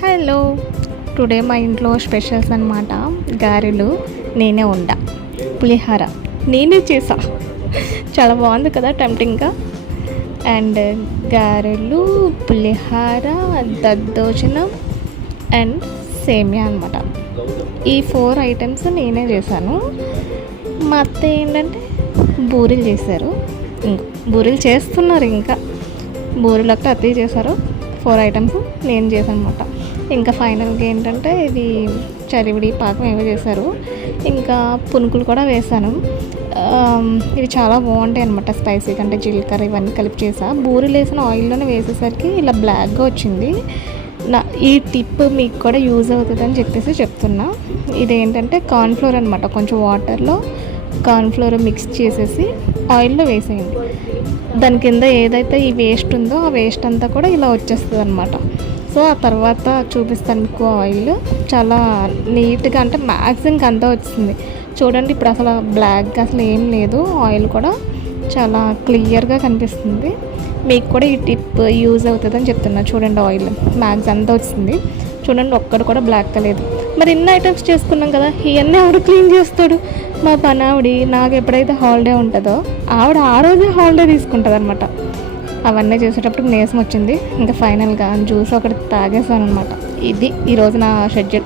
Hello, today మా ఇంట్లో specials అనమాట. గారెలు నేనే వండా, పులిహార నేనే చేసా. చాలా బాగుంది కదా, టెంప్టింగ్గా. అండ్ గారెలు, పులిహార, దద్దోజనం అండ్ సేమియా అనమాట. ఈ 4 ఐటమ్స్ నేనే చేశాను. మా అత్త ఏంటంటే బూరెలు చేశారు, బూరెలు చేస్తున్నారు. ఇంకా బూరెలు ఒకటి అత్తయ్య చేశారు. 4 ఐటమ్స్ నేను చేశాను అనమాట. ఇంకా ఫైనల్గా ఏంటంటే ఇది చలివిడి పాకం ఏవో చేశారు. ఇంకా పునుకులు కూడా వేశాను. ఇవి చాలా బాగుంటాయి అనమాట. స్పైసీగా అంటే జీలకర్ర ఇవన్నీ కలిపి చేసా. బూరెలు వేసిన ఆయిల్లోనే వేసేసరికి ఇలా బ్లాక్గా వచ్చింది. ఈ టిప్ మీకు కూడా యూజ్ అవుతుందని చెప్పేసి చెప్తున్నా. ఇదేంటంటే కార్న్ఫ్లోర్ అనమాట. కొంచెం వాటర్లో కార్న్ఫ్లోర్ మిక్స్ చేసేసి ఆయిల్లో వేసేయండి. దాని కింద ఏదైతే ఈ వేస్ట్ ఉందో ఆ వేస్ట్ అంతా కూడా ఇలా వచ్చేస్తుంది అనమాట. సో ఆ తర్వాత చూపిస్తాను మీకు. ఆయిల్ చాలా నీట్గా అంటే మ్యాక్సిమం అంతా వచ్చింది చూడండి. ఇప్పుడు అసలు బ్లాక్గా అసలు ఏం లేదు. ఆయిల్ కూడా చాలా క్లియర్గా కనిపిస్తుంది. మీకు కూడా ఈ టిప్ యూజ్ అవుతుందని చెప్తున్నా. చూడండి, ఆయిల్ మ్యాక్స్ అంతా వచ్చింది. చూడండి, ఒక్కడు కూడా బ్లాక్గా లేదు. మరి ఇన్ని ఐటమ్స్ చేసుకున్నాం కదా, ఇవన్నీ ఆవిడ క్లీన్ చేస్తాడు. మా పని ఆవిడ. నాకు ఎప్పుడైతే హాలిడే ఉంటుందో ఆవిడ ఆ రోజే హాలిడే తీసుకుంటుంది అనమాట. అవన్నీ చేసేటప్పుడు నీరసం వచ్చింది. ఇంకా ఫైనల్గా జ్యూస్ ఒకటి తాగేసాను అనమాట. ఇది ఈరోజు నా షెడ్యూల్.